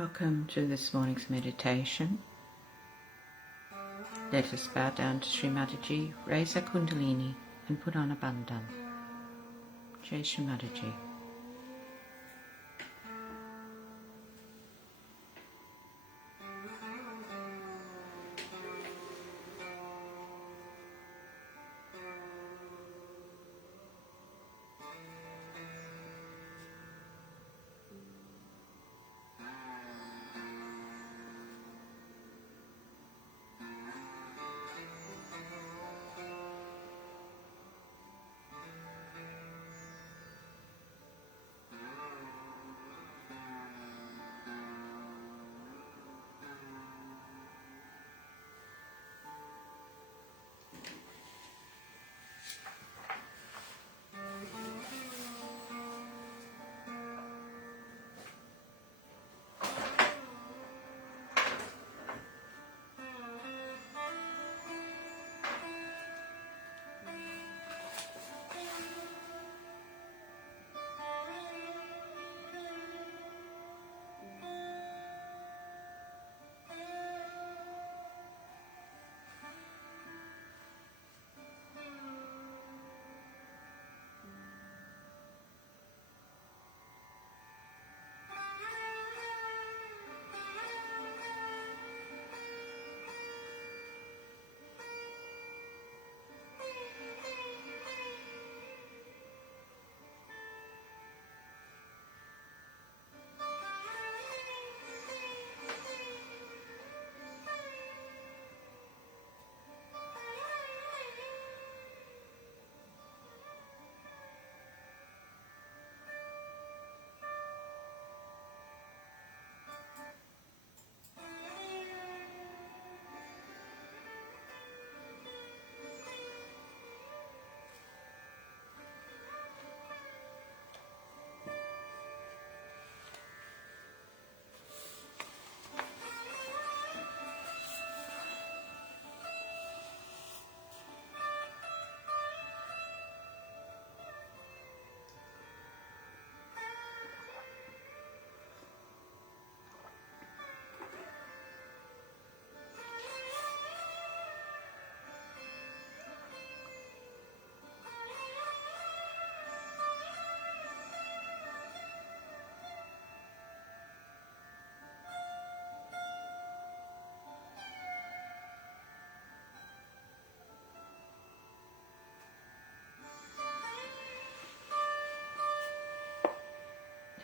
Welcome to this morning's meditation. Let us bow down to Shri Mataji, raise our Kundalini and put on a bandhan. Jai Shri Mataji.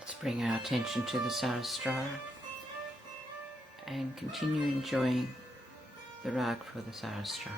Let's bring our attention to the Sahasrara and continue enjoying the rag for the Sahasrara.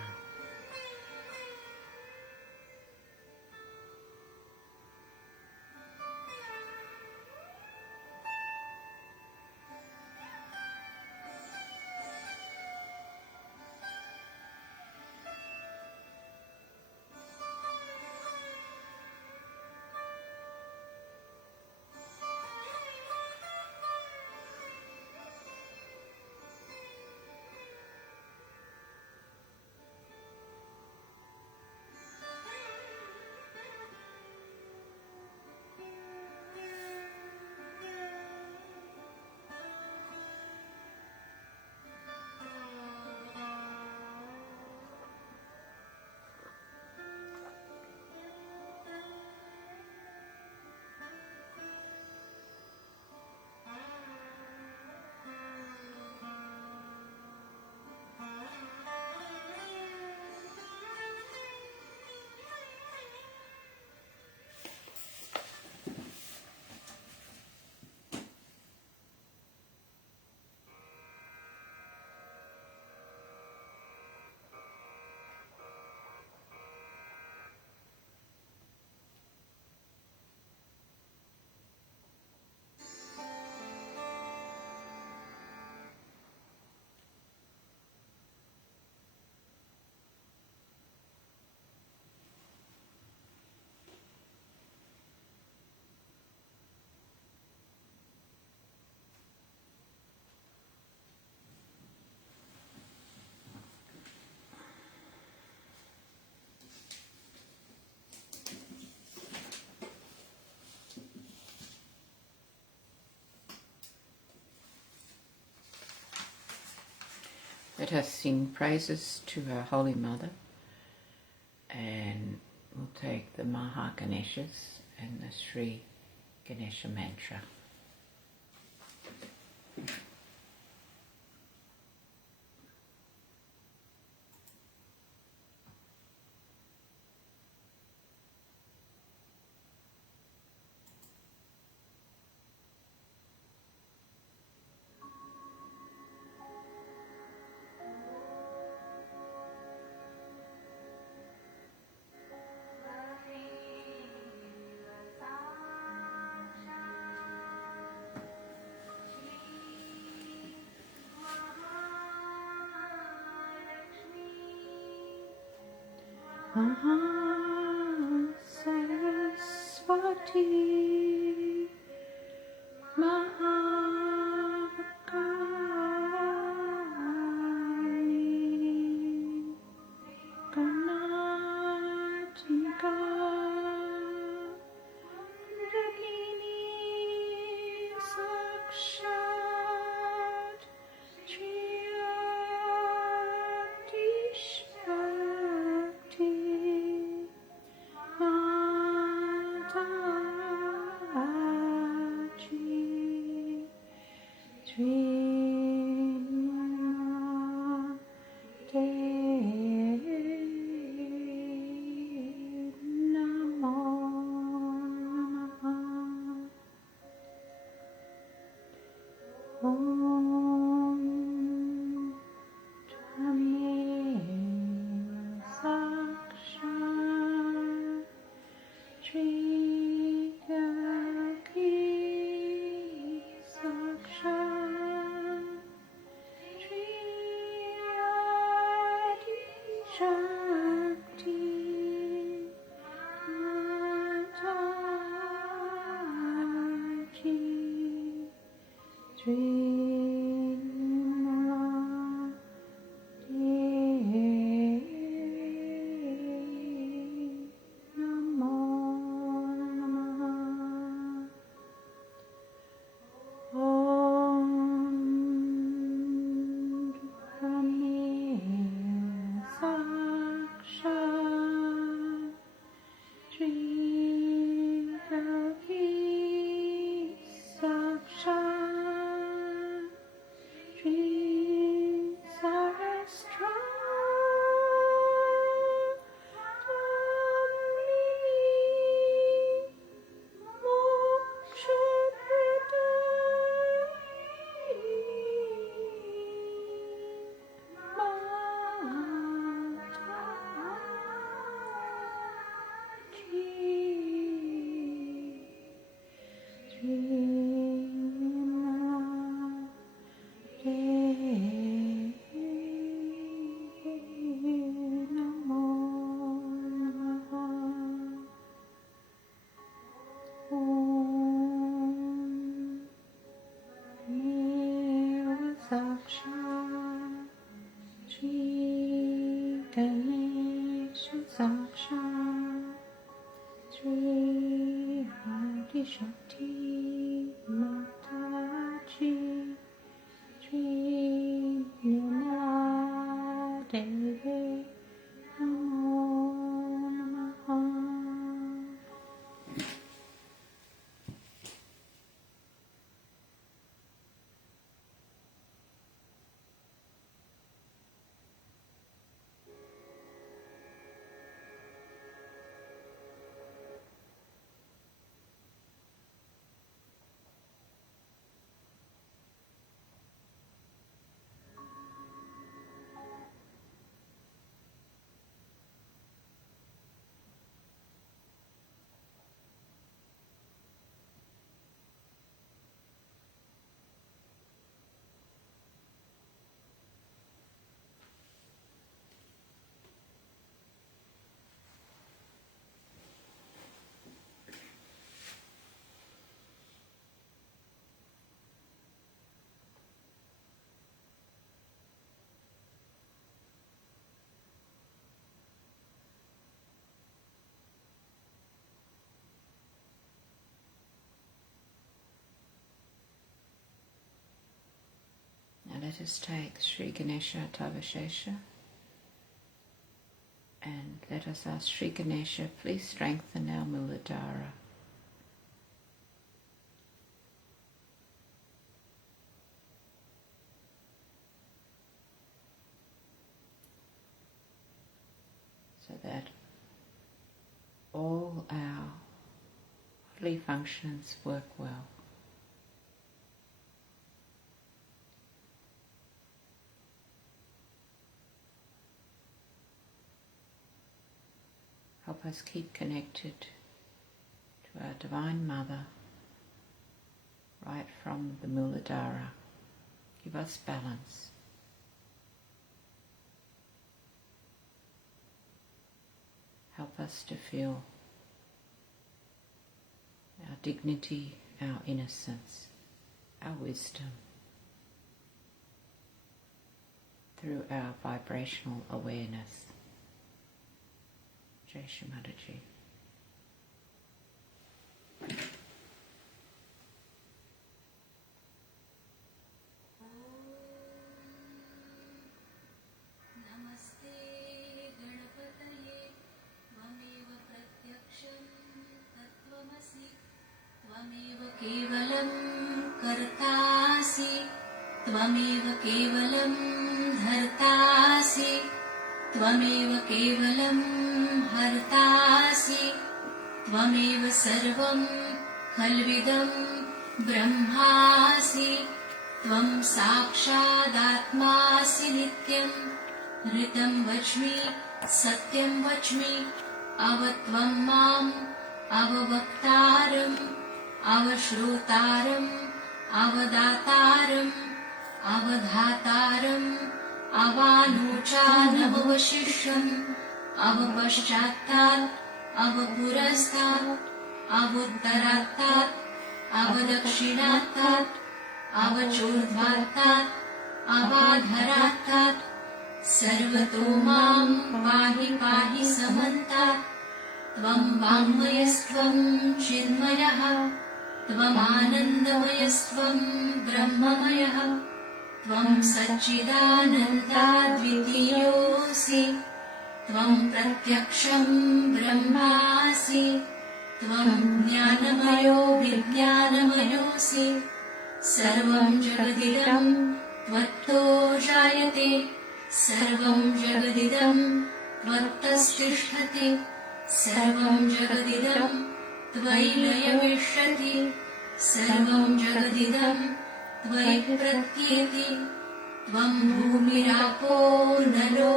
Let us sing praises to our Holy Mother, and we'll take the Maha Ganeshas and the Shri Ganesha mantra. Saraswati Mahakali Karnatika Kundalini Sakshat Shakti Mataji Shri Mataji Namo Namah Om Tameva Sakshat Shri Gaki Sakshat Shri Adi Shakti Mataji Shri Namo Namah Om Brahme Sakshat Shri Ravi Sakshat Shri Sarastra Sakshat Shri Ganesha Sakshat Shri Adi Shakti Mataji Shri Nirmala Devi Namo Namaha. let us take Sri Ganesha Tavashesha and let us ask Sri Ganesha, please strengthen our Muladhara. So that all our bodily functions work well. Help us keep connected to our Divine Mother right from the Muladhara. Give us balance. Help us to feel our dignity, our innocence, our wisdom through our vibrational awareness. Jai Shri Mataji. केवलं कर्तासि त्वमेव केवलं धर्तासि त्वमेव केवलं हर्तासि त्वमेव सर्वं खल्विदं ब्रह्मासि त्वं साक्षादात्मासि नित्यं ऋतं वच्मि सत्यं वच्मि अवत्वं माम् अववक्तारम् अवश्रोतारम् अवदातारम् अवधातारम् अवानोचानवशिष्यम् अवपश्चात्तात् अवपुरस्तात् अवोत्तरात्तात् अवदक्षिणात्तात् अवचोर्ध्वात्तात् अवाधरात्तात् सर्वतो मां पाहि पाहि समन्तात् त्वं वाङ्मयस्त्वं चिन्मयः त्वमानन्दमयस्त्वं ब्रह्ममयः त्वं सच्चिदानन्दाद्वितीयोऽसि त्वं प्रत्यक्षं ब्रह्मासि त्वं ज्ञानमयो विज्ञानमयोऽसि सर्वं जगदिदं त्वत्तो जायते सर्वं जगदिदं त्वत्तस्तिष्ठति सर्वं जगदिदं त्वयि लयविष्यति सर्वं जगदिदं त्वयि प्रत्येति त्वं भूमिरापो नलो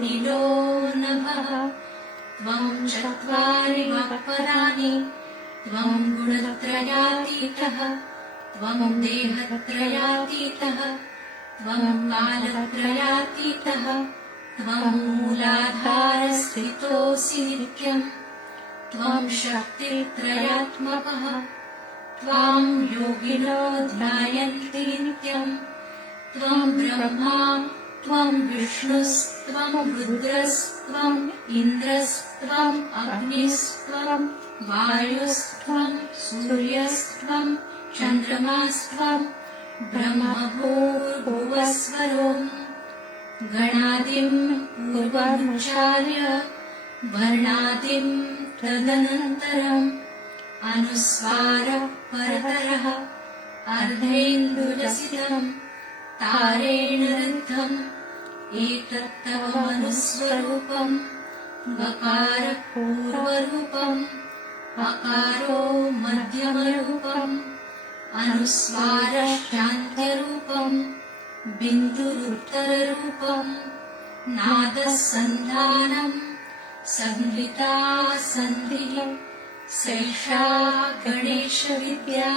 नीलो नभः त्वं चत्वारि वाक्पदानि त्वं गुणत्रयातीतः त्वं देहत्रयातीतः त्वं कालत्रयातीतः त्वं मूलाधारस्थितोऽसि नित्यं त्वं शक्तित्रयात्मकः त्वां योगिनो ध्यायन्ति नित्यं त्वं ब्रह्मा त्वं विष्णुस्त्वं रुद्रस्त्वम् इन्द्रस्त्वम् अग्निस्त्वं वायुस्त्वं सूर्यस्त्वं चन्द्रमास्त्वं ब्रह्मभूर्भुवस्वरोम् गणादिं पूर्वमुच्चार्य वर्णादिं तदनन्तरम् अनुस्वारः परतरः अर्धेन्दुलसितं तारेण रुद्धम् एतत्तव मनुस्वरूपं वकारः पूर्वरूपम् अकारो मध्यमरूपम् अनुस्वारः शान्त्यरूपम् बिन्दुरुत्तररूपम् नादः सन्धानम् संहिता सन्धिः सैषा गणेशविद्या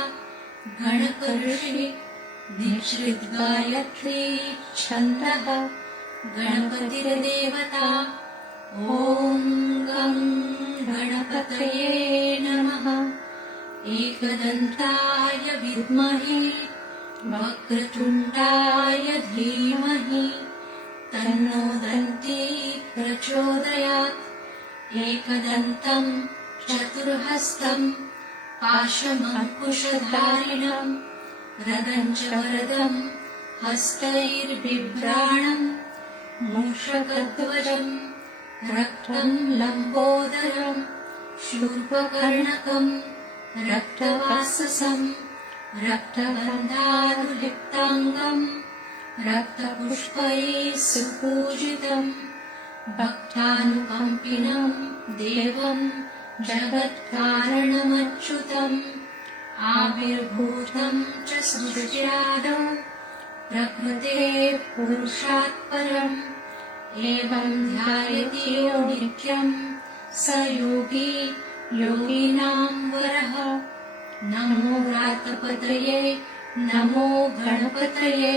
गणकऋषि निश्रिद्गायत्री छन्दः गणपतिर्देवता ॐ गं गणपतये नमः एकदन्ताय विद्महे वक्रतुण्डाय धीमहि तन्नो दन्ती प्रचोदयात् एकदन्तं चतुर्हस्तं पाशमङ्कुशधारिणं रदं च वरदं हस्तैर्बिभ्राणम् मूषकध्वजम् रक्तम् लम्बोदरम् शूर्पकर्णकम् रक्तवाससम् रक्तगन्धानुलिप्ताङ्गम् रक्तपुष्पैः सुपूजितम् भक्तानुकम्पिनम् देवम् जगत्कारणमच्युतम् आविर्भूतम् च सृष्ट्यादौ प्रकृतेः पुरुषात् परम् एवम् ध्यायति यो नित्यम् स योगी योगीनाम् वरः नमो व्रातपतये नमो गणपतये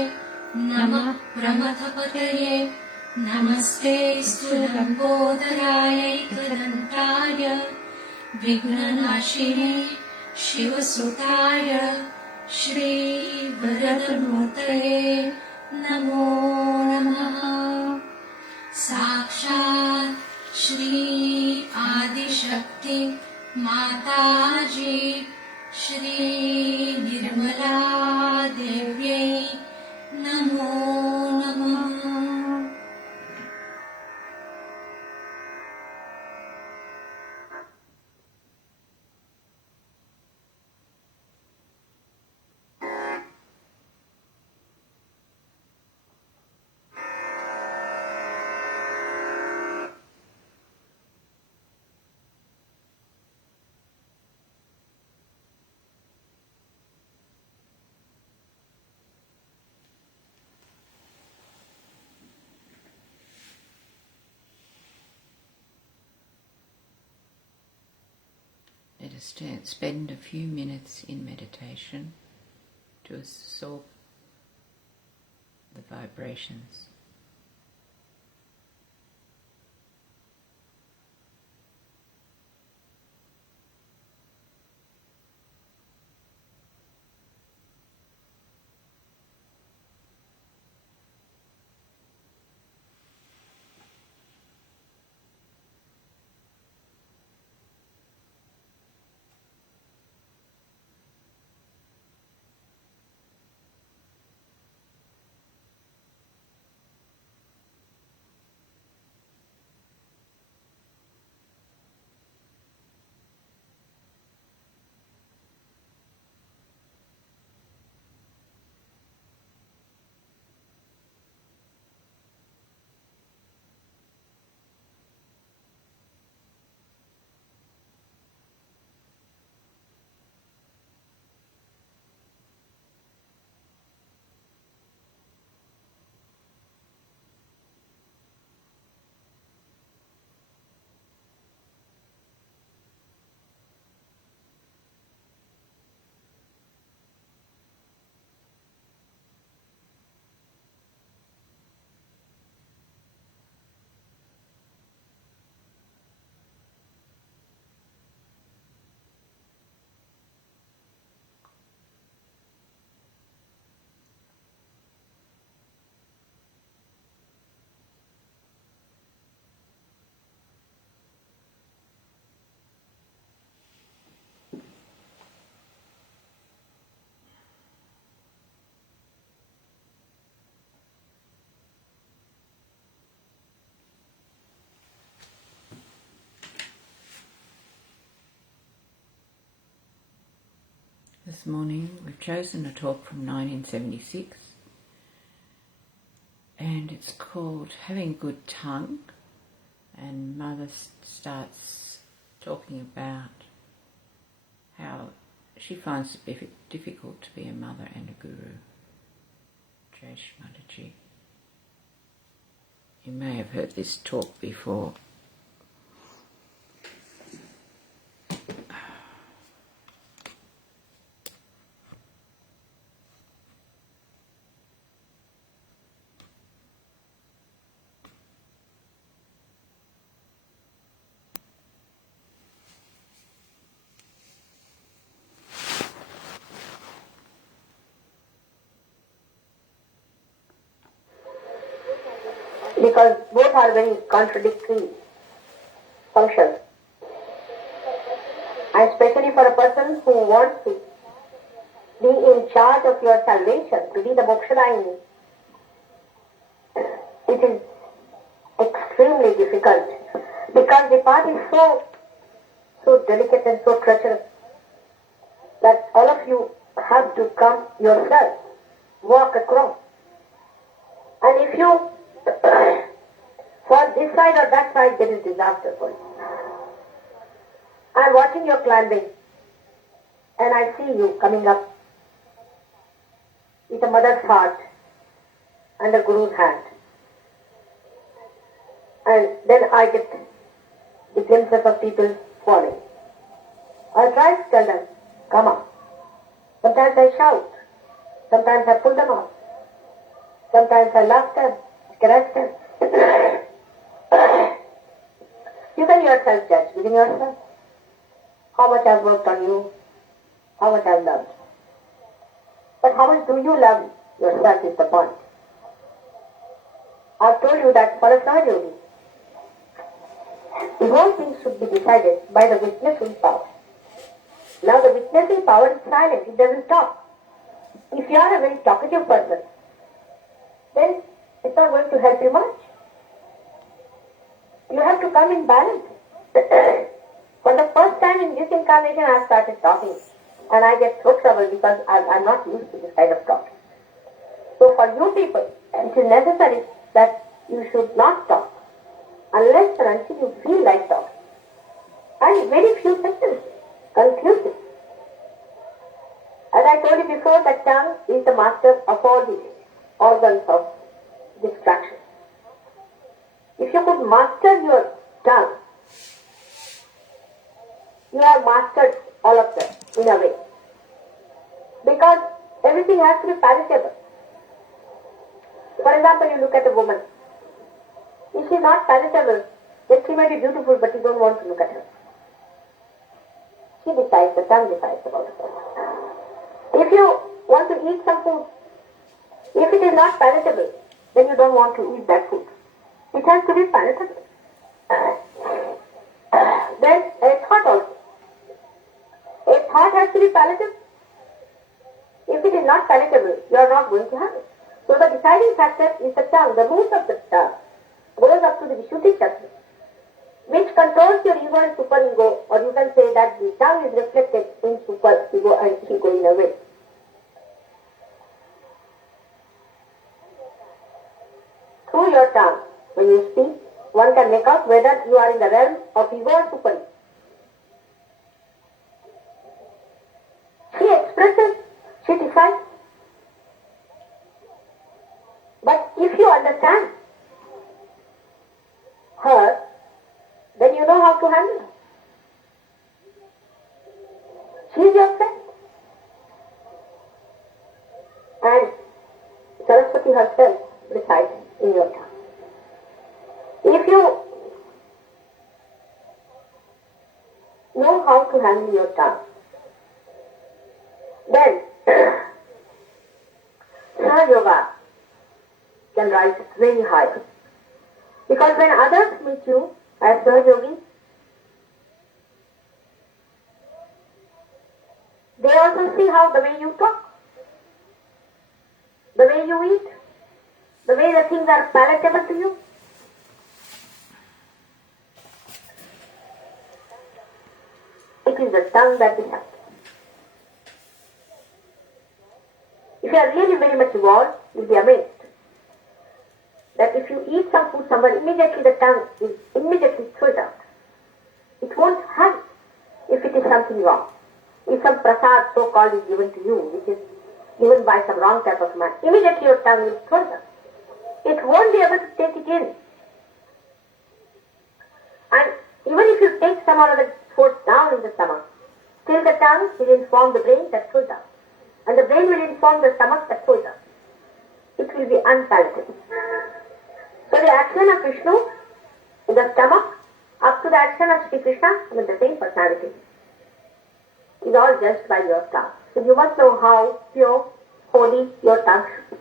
नमः प्रमथपतये नमस्ते लम्बोदरायैकदन्ताय विघ्ननाशिने शिवसुताय श्रीवरदमूर्तये नमो नमः। साक्षात् श्री आदिशक्ति माताजी श्री निर्मला देव्यै नमो नमः। Let us spend a few minutes in meditation to absorb the vibrations. This morning we've chosen a talk from 1976 and it's called Having a Good Tongue, and Mother starts talking about how she finds it difficult to be a mother and a guru. Shri Mataji. You may have heard this talk before. Because both are very contradictory functions. And especially for a person who wants to be in charge of your salvation, to be the Mokshadayini, extremely difficult because the path is so delicate and so treacherous that all of you have to come yourself, walk across. And if you fall this side or that side, there is disaster for you. I am watching your climbing and I see you coming up with a mother's heart and a guru's hand. And then I get the glimpses of people falling. I try to tell them, come up. Sometimes I shout. Sometimes I pull them off. Sometimes I laugh them, caress them. You can yourself judge within yourself how much I've worked on you, how much I've loved. But how much do you love yourself is the point. I've told you that for a Sahaja yogi, the whole thing should be decided by the witnessing power. Now the witnessing power is silent, it doesn't talk. If you are a very talkative person, then it's not going to help you much. You have to come in balance. For the first time in this incarnation I started talking and I get so troubled because I'm not used to this kind of talk. So for you people, it is necessary that you should not talk unless and until you feel like talking. And very few sentences, conclusive. As I told you before, the tongue is the master of all the organs of distraction. If you could master your tongue, you have mastered all of them in a way. Because everything has to be palatable. For example, you look at a woman. If she is not palatable, then she may be beautiful, but you don't want to look at her. She decides, the tongue decides about her. If you want to eat some food, if it is not palatable, then you don't want to eat that food. It has to be palatable. Then a thought also. A thought has to be palatable. If it is not palatable, you are not going to have it. So the deciding factor is the tongue. The root of the tongue goes up to the Vishuddhi Chakra, which controls your ego and superego, or you can say that the tongue is reflected in superego and ego in a way. Through your tongue, when you speak, one can make out whether you are in the realm of ego or superego. She expresses, she decides. But if you understand her, then you know how to handle her. She is your friend. And Saraswati herself resides in your tongue. If you know how to handle your tongue, then Sahaja Yoga can rise very high. Because when others meet you as Sahaja Yogi, they also see how the way you talk, the way you eat, the way the things are palatable to you. It is the tongue that decides. If you are really very much evolved, you will be amazed that if you eat some food somewhere, immediately the tongue will immediately throw it out. It won't have it if it is something wrong. If some prasad so-called is given to you, which is given by some wrong type of man, immediately your tongue will throw it out. It won't be able to take it in. And even if you take some of the food down in the stomach, still the tongue will inform the brain that throws it out. And the brain will inform the stomach that throws it out. It will be unpalatable. So the action of Vishnu in the stomach up to the action of Sri Krishna with the same personality is all judged by your tongue. So you must know how pure, holy your tongue should be.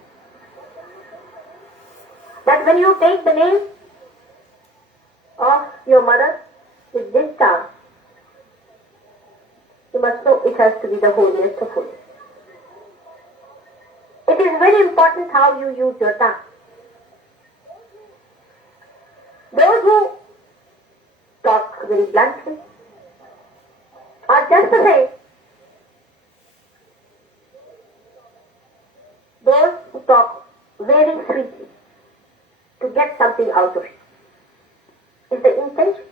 That when you take the name of your mother with this tongue, you must know it has to be the holiest of holy. It is very important how you use your tongue. Those very bluntly, or just to say, those who talk very sweetly to get something out of it is the intention.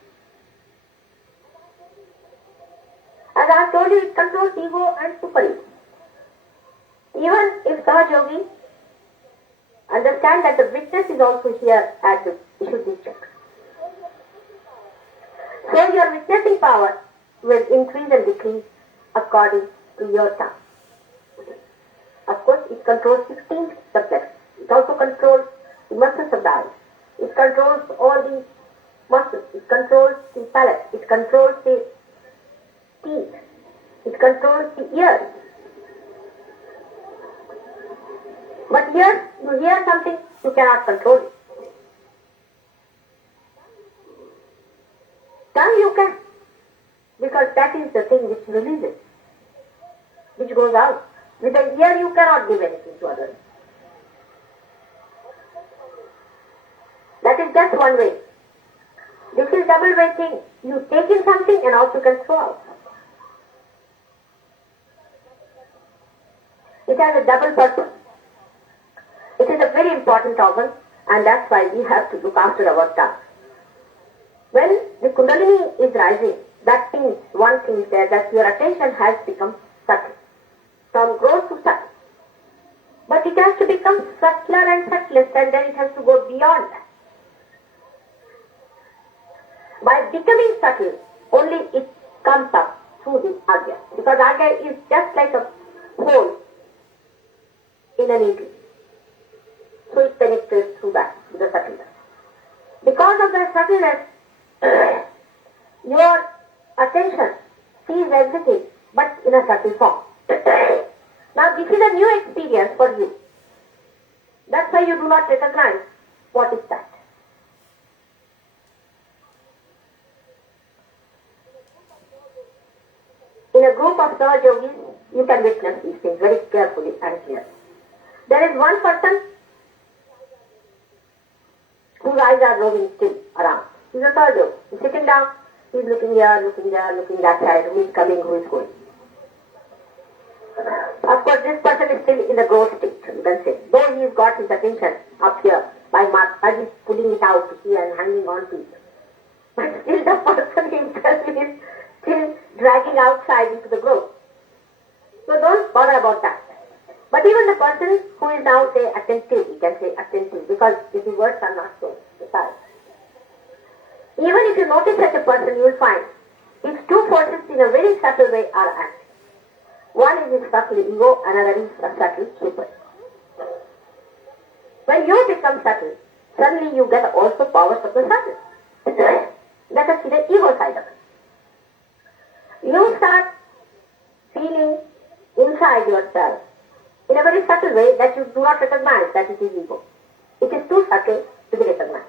As I have told you, it controls ego and superego. Even if Sahaja Yogi understand that the witness is also here at the Vishuddhi Chakra. So your witnessing power will increase and decrease according to your time. Of course, it controls 16 subjects. It also controls the muscles of the eyes. It controls all the muscles. It controls the palate. It controls the teeth. It controls the ears. But here, you hear something, you cannot control it. Tongue you can, because that is the thing which releases, which goes out. With the ear you cannot give anything to others. That is just one way. This is double way thing. You take in something and also can throw out. It has a double purpose. It is a very important organ, and that's why we have to look after our tongue. When the Kundalini is rising, that means one thing is there, that your attention has become subtle. From gross to subtle. But it has to become subtler and subtlest, and then it has to go beyond that. By becoming subtle, only it comes up through the Agya. Because Agya is just like a hole in an needle. So it penetrates through that, to the subtleness. Because of the subtleness, your attention sees everything, but in a subtle form. Now this is a new experience for you. That's why you do not recognize what is that. In a group of Sahaja Yogis, you can witness these things very carefully and clearly. There is one person whose eyes are roving still around. He's a Sahaja Yogi. He's sitting down, he's looking here, looking there, looking that side, who is coming, who is going. Of course, this person is still in the growth state, you can say. Though he's got his attention up here, by Mataji pulling it out here and hanging on to it. But still the person himself is still dragging outside into the growth. So don't bother about that. But even the person who is now, say, attentive, you can say attentive, because the words are not so precise. Even if you notice such a person, you will find its two forces in a very subtle way are acting. One is his subtle ego, another is a subtle super. When you become subtle, suddenly you get also powers of the subtle. Let us see the ego side of it. You start feeling inside yourself in a very subtle way that you do not recognize that it is ego. It is too subtle to be recognized.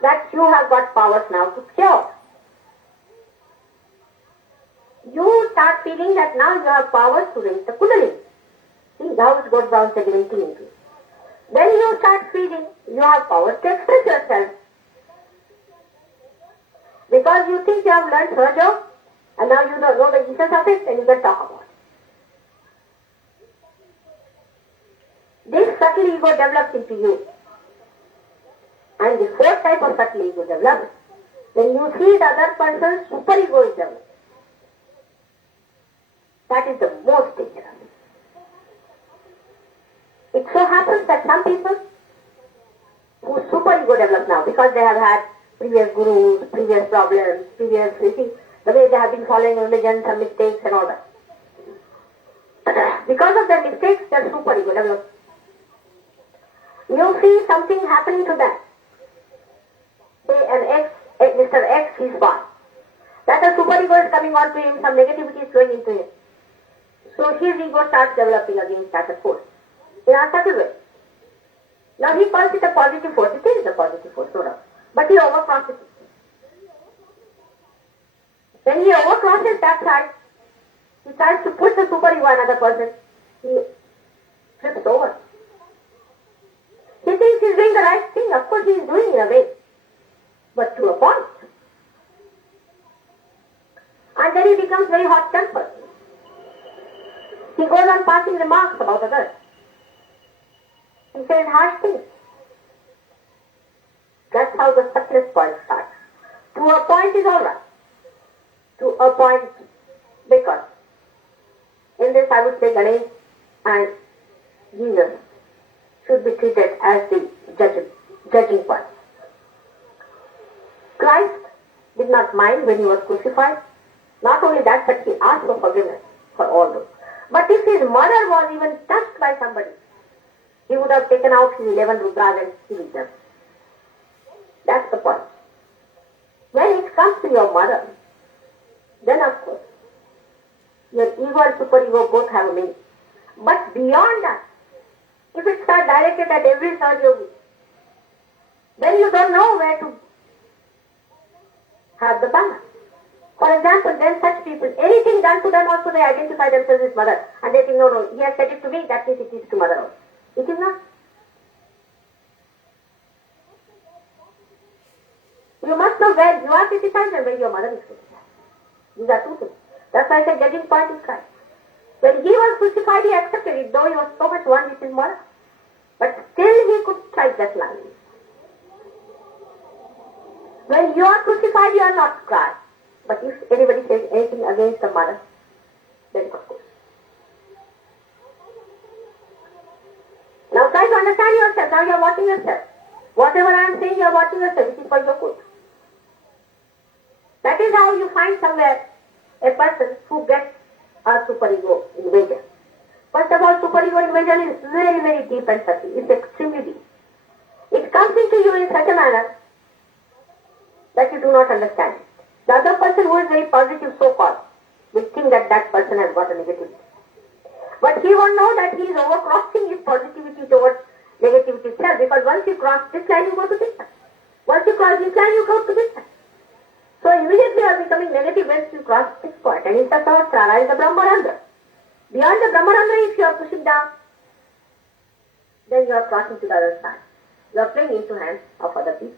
That you have got powers now to cure. You start feeling that now you have powers to raise the Kundalini. See how it goes down segmenting into it. Then you start feeling you have powers to express yourself. Because you think you have learned Sahaja, and now you don't know the essence of it, and you can talk about it. This subtle ego develops into you. And the fourth type of subtle ego develops when you see the other person's super ego is developed. That is the most dangerous. It so happens that some people whose super ego develop now because they have had previous gurus, previous problems, previous, you see, the way they have been following religion, some mistakes and all that. Because of their mistakes, their super ego develops. You see something happening to them. Say Mr. X, he's born. That the super ego is coming on to him, some negativity is flowing into him. So his ego starts developing against that force in a subtle way. Now he calls it a positive force. It is a positive force, no doubt. But he overcrosses it. When he overcrosses that side, he tries to push the super ego another person. He trips over. He thinks he's doing the right thing. Of course he is doing in a way. But to a point. very hot-tempered. He goes on passing remarks about others. He says harsh things. That's how the subtlest point starts. To a point is all right. To a point, because in this I would say Ganesh and Jesus should be treated as the judging point. Christ did not mind when he was crucified. Not only that, but he asked for forgiveness for all those. But if his mother was even touched by somebody, he would have taken out his 11 rudras and killed them. That's the point. When it comes to your mother, then of course, your ego and superego both have a meaning. But beyond that, if it's directed at every third yogi, then you don't know where to have the balance. For example, then such people, anything done to them also they identify themselves as mother. And they think, no, he has said it to me, that means it is to mother also. It is not. You must know where you are criticized and where your mother is criticized. These are two things. That's why I said judging point is Christ. When he was crucified, he accepted it, though he was so much one with his mother. But still he could strike that line. When you are crucified, you are not crying. But if anybody says anything against the mother, then of course. Now try to understand yourself. Now you are watching yourself. Whatever I am saying, you are watching yourself. It is for your good. That is how you find somewhere a person who gets a superego invasion. First of all, superego invasion is very, very deep and subtle. It's extremely deep. It comes into you in such a manner that you do not understand it. The other person who is very positive, so-called, will think that that person has got a negativity. But he won't know that he is overcrossing his positivity towards negativity itself, because once you cross this line, you go to this line. Once you cross this line, you go to this line. So immediately you are becoming negative once you cross this point. And it's the Sahasrara, is the Brahmarandra. Beyond the Brahmarandra, if you are pushing down, then you are crossing to the other side. You are playing into hands of other people.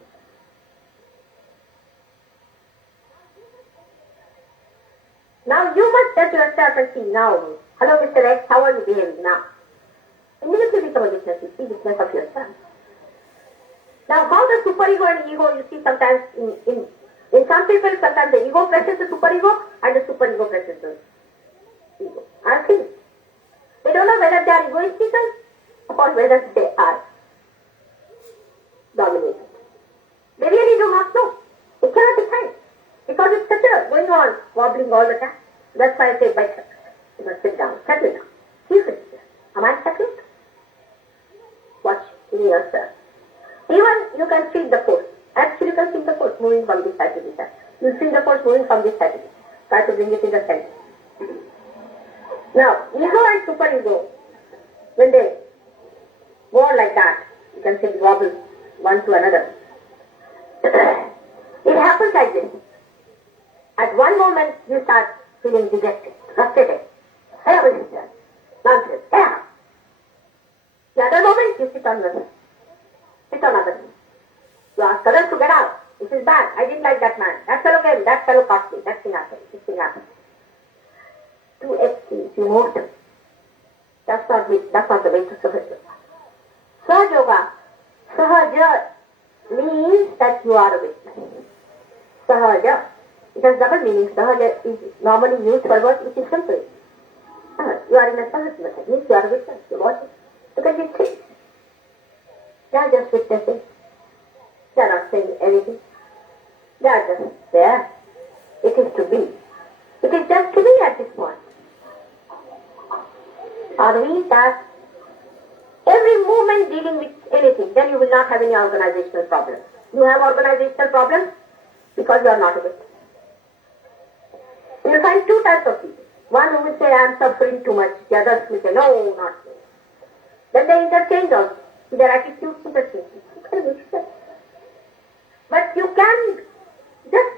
Now you must judge yourself and see now. Hello Mr. X, how are you behaving now? Immediately become a witness. You see witness of yourself. Now how the superego and ego, you see sometimes in some people, sometimes the ego presses the superego and the superego presses the ego. I think they don't know whether they are egoistical or whether they are dominated. They really do not know. They cannot decide. Because it's such a going on, wobbling all the time. That's why I say, better. You must sit down, settle down. You sit here. Am I settled? Watch in yourself. Even you can feel the force. Actually, you can feel the force moving from this side to this side. You feel the force moving from this side to this side. Try to bring it in the center. Now, ego and superego, when they go on like that, you can say wobble one to another. It happens like this. At one moment, you start feeling dejected, frustrated. Whatever is done? Nonsense. Yeah. The other moment, you sit on yourself. Sit on others. You ask others to get out. This is bad. I didn't like that man. That fellow came. That fellow cost me. That thing happened. This thing happened. Two extremes. You moved them. That's not the way to Sahaja. Sahaja. Sahaja means that you are a witness. Sahaja. It has double meanings. Sahaja is normally used for what which is simple. You are in a Sahaja method. Means you are a witness. You watch it. Look at these things. They are just witnessing. They are not saying anything. They are just there. It is to be. It is just to be at this point. Are we that? Every movement dealing with anything, then you will not have any organizational problems. You have organizational problems because you are not a witness. You will find two types of people. One who will say, I am suffering too much. The others will say, no, not me. Then they interchange also. Their attitudes interchange. You can mix them. But you can just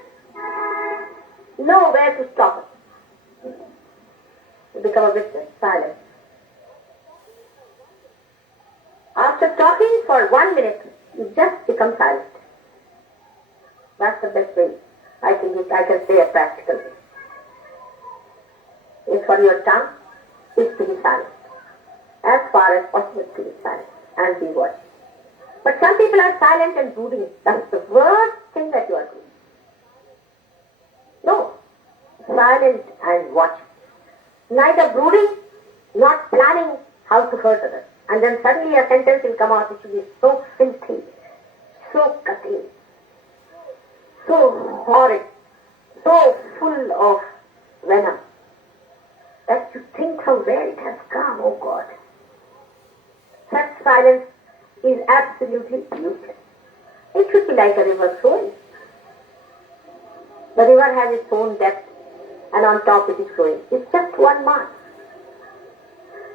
know where to stop it. You become a witness, silent. After talking for 1 minute, you just become silent. That's the best way. I think I can say a practical way. is for your tongue is to be silent. As far as possible to be silent and be watching. But some people are silent and brooding. That's the worst thing that you are doing. No. Silent and watching. Neither brooding, not planning how to hurt others. And then suddenly a sentence will come out which will be so filthy, so cutting, so horrid, so full of venom, that you think from where it has come, oh God. Such silence is absolutely useless. It should be like a river flowing. The river has its own depth, and on top it is flowing. It's just one mark.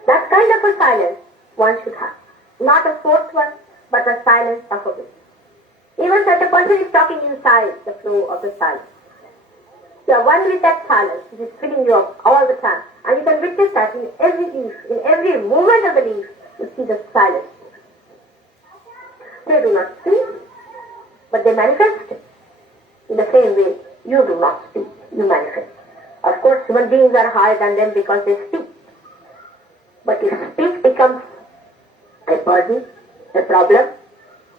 That kind of a silence one should have. Not a forced one, but a silence of a will. Even such a person is talking inside the flow of the silence. You are one with that silence, which is filling you up all the time. And you can witness that in every leaf, in every movement of the leaf, you see the silence. They do not speak, but they manifest. In the same way, you do not speak, you manifest. Of course, human beings are higher than them because they speak. But if speech becomes a burden, a problem,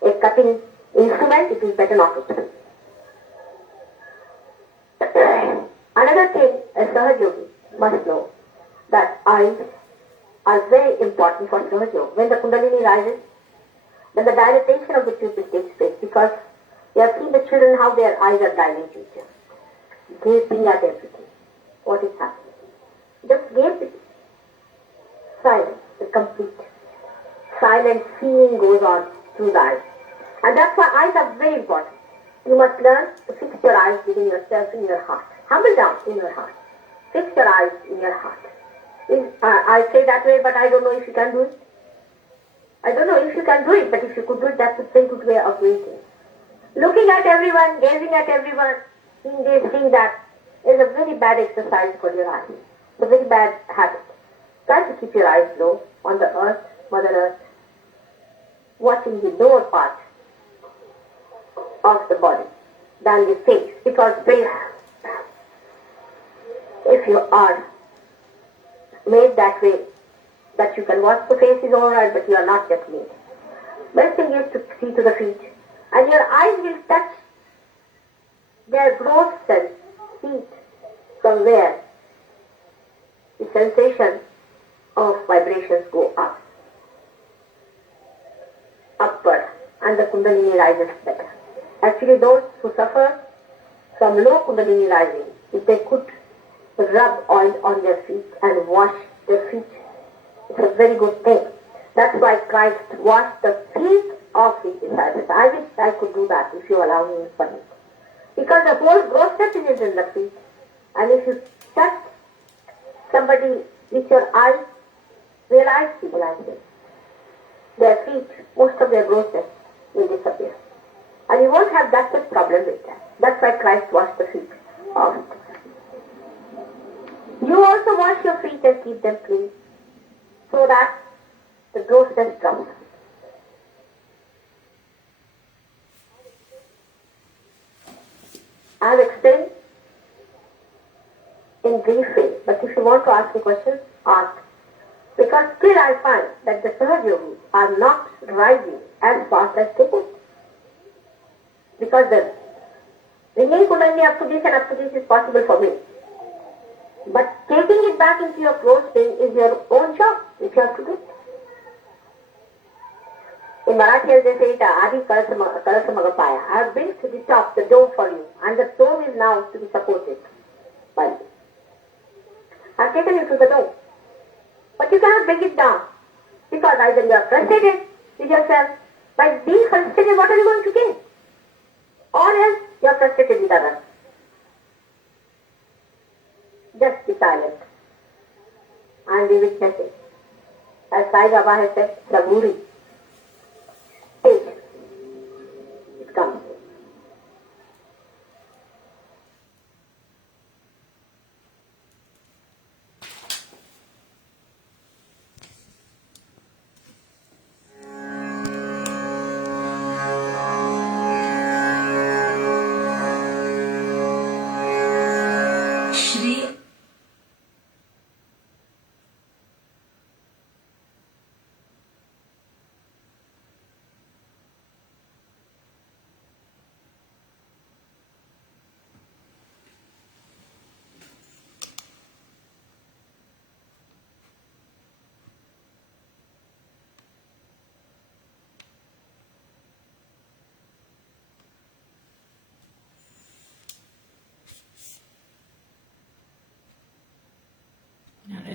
a cutting instrument, it is better not to speak. Another thing a Sahaja yogi must know, that eyes are very important for Sahaja yoga. When the Kundalini rises, then the dilatation of the pupil takes place, because you have seen the children how their eyes are dilated, gazing at everything. What is happening? Just gazing. Silence, the complete. Silent seeing goes on through the eyes. And that's why eyes are very important. You must learn to fix your eyes within yourself, in your heart. Humble down in your heart. Fix your eyes in your heart. I say that way, but I don't know if you can do it. I don't know if you can do it, but if you could do it, that's a very good way of doing things. Looking at everyone, gazing at everyone, seeing this, seeing that, is a very bad exercise for your eyes. It's a very bad habit. Try to keep your eyes low on the earth, Mother Earth, watching the lower part of the body than the face, because face, if you are made that way, that you can watch the face is alright, but you are not yet made. Best thing is to see to the feet, and your eyes will touch their growth cells, feet, from where the sensation of vibrations go up, upward, and the Kundalini rises better. Actually, those who suffer from low Kundalini rising, if they could rub oil on their feet and wash their feet, it's a very good thing. That's why Christ washed the feet of his disciples. I wish I could do that if you allow me for it. Because the whole growth is in the feet. And if you touch somebody with your eyes, realize people like this. Their feet, most of their growth will disappear. And you won't have that much problem with that. That's why Christ washed the feet of it. You also wash your feet and keep them clean, so that the grossness drops. I have explained in brief way, but if you want to ask me questions, ask. Because still I find that the Sahaja yogis are not rising as fast as they could. Because the bringing Kundalini up to this and up to this is possible for me. But taking it back into your closed thing is your own job, which you have to do. In Marathi, as they say it, Adi Kalasamagapaya. I have built to the top, the dome for you, and the dome is now to be supported by you. I have taken you to the dome. But you cannot bring it down, because either you are frustrated with yourself. By being frustrated, what are you going to gain? Or else you are frustrated with others. Just be silent and be witnessing. As Sai Baba has said, Saburi. It comes.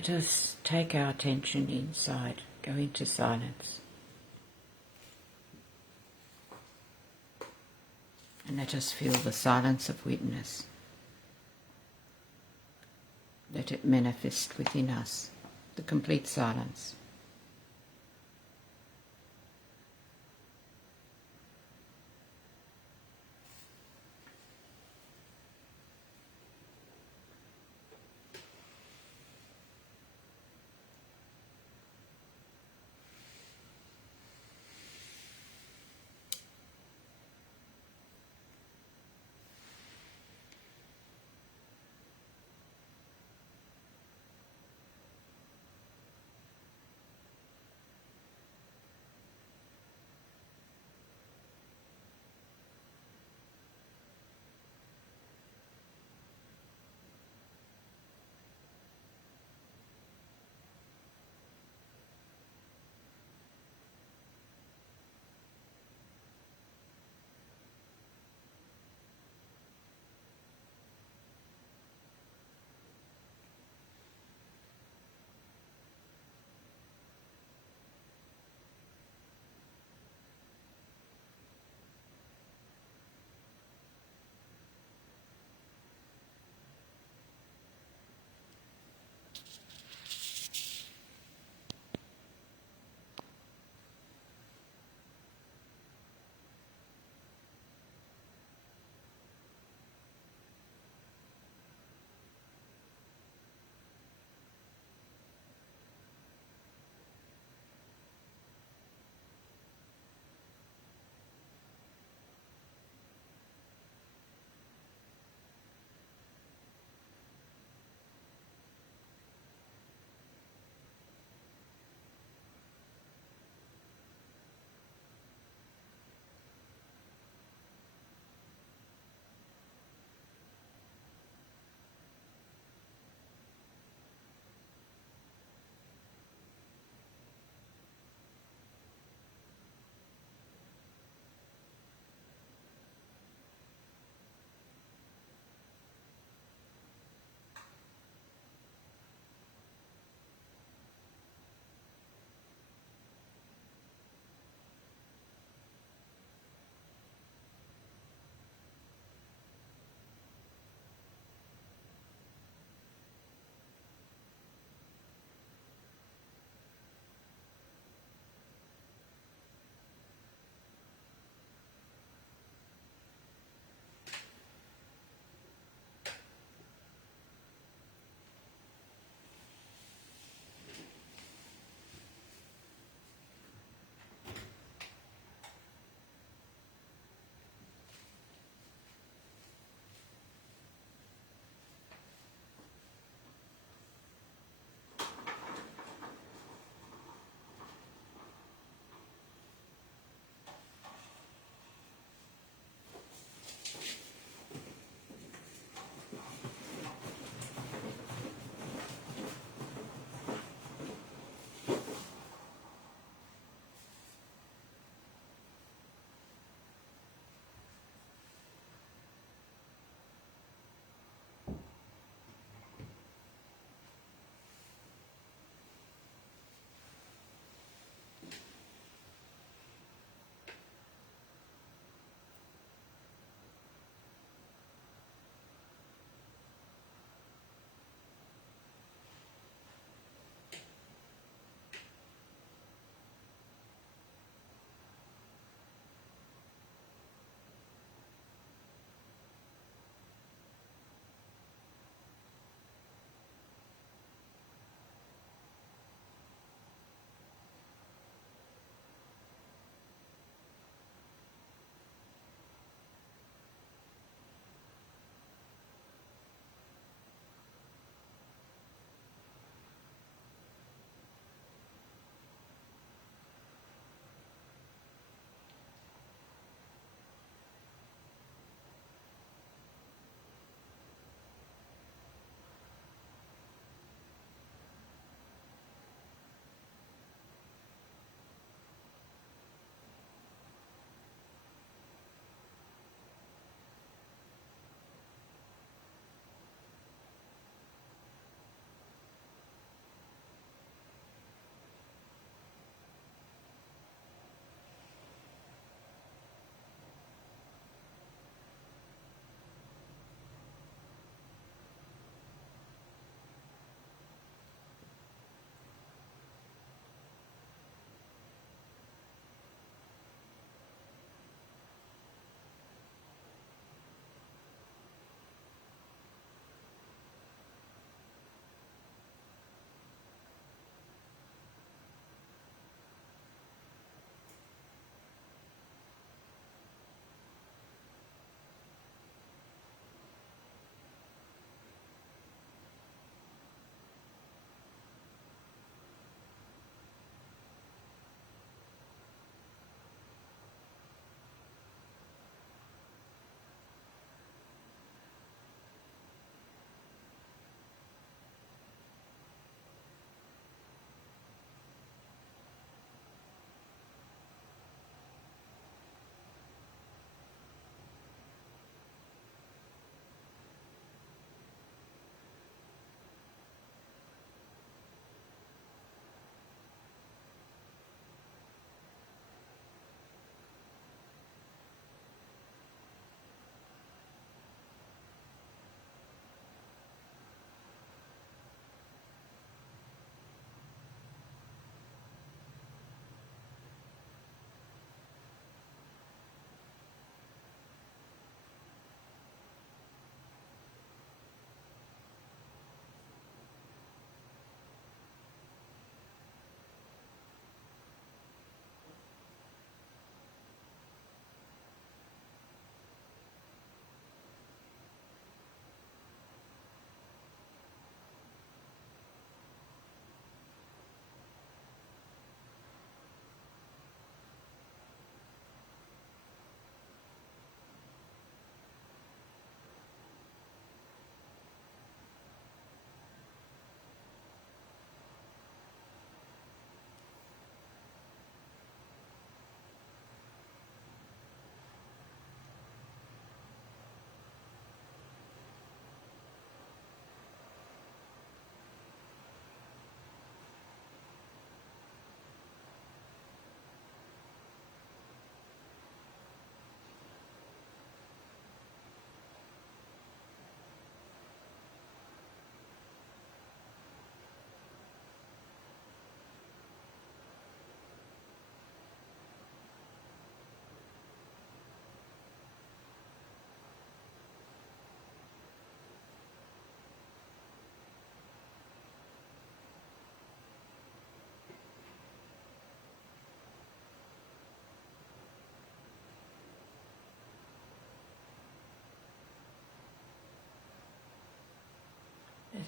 let us take our attention inside, go into silence. And let us feel the silence of witness. Let it manifest within us, the complete silence.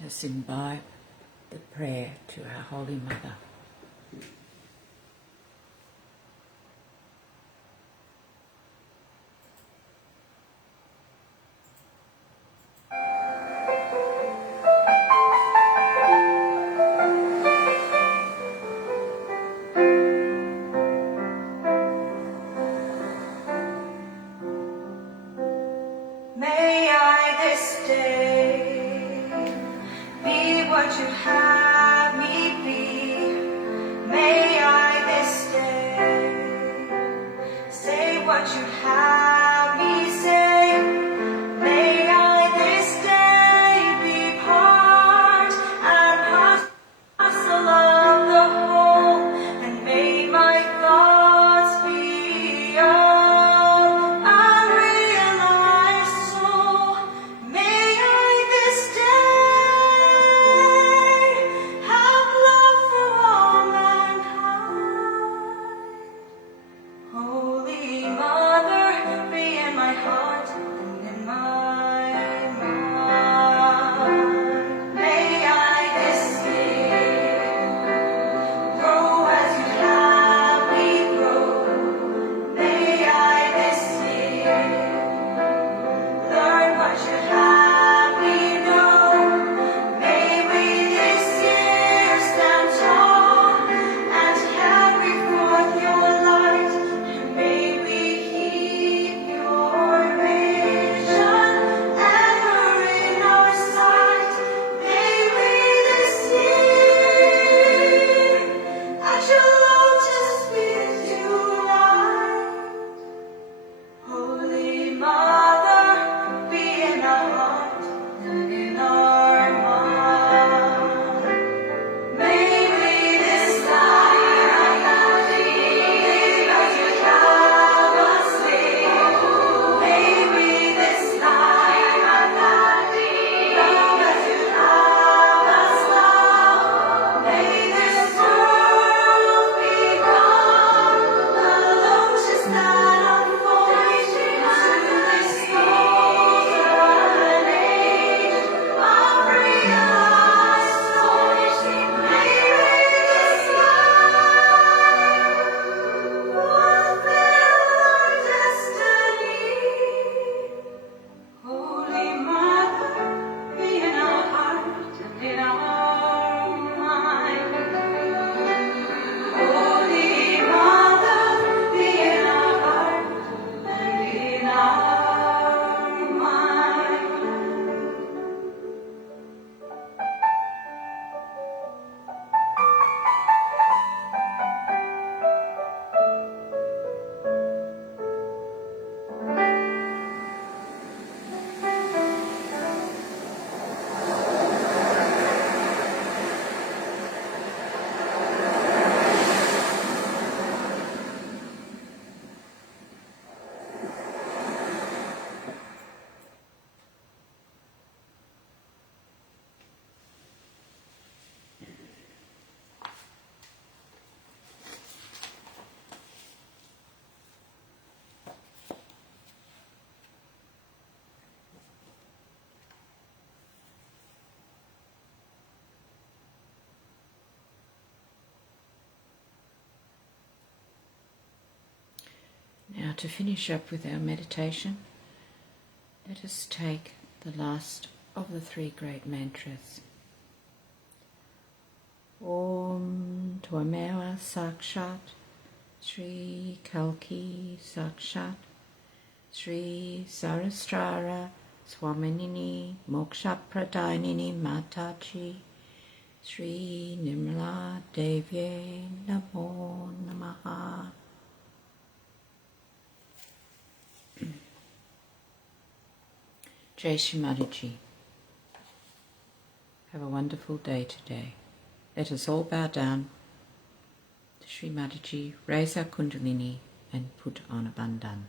us imbibe the prayer to our Holy Mother. May I this day be what you have me be. May I this day say what you have me say. May I this day be part and parcel of the whole, and may my thoughts be of a realized soul. May I this day have love for all mankind. Holy Mother, be in my heart and in my mind. May I this day grow as you have me grow. May I this day learn what you have me know. May we this year stand tall and carry forth your light. And may we keep your vision ever in our sight. May we this year at your lotus feet delight. Holy Mother, be in our heart and in our mind. May we this night live as you have us live. May we this night love as you have us love. May this world become a lotus that unfolds into this golden age of realized souls. May we this night fulfill our destiny. Holy Mother, be in our heart and in our mind. Holy Mother, be in our heart and in our mind. Now, to finish up with our meditation, let us take the last of the three great mantras. Om Tvameva Sakshat Shri Kalki Sakshat Shri Sarasrara Swaminini Moksha Pradainini Mataji Shri Nirmala Devye Namo Namaha. Jai Shri Mataji. Have a wonderful day today. Let us all bow down to Shri Mataji, raise our Kundalini and put on a bandhan.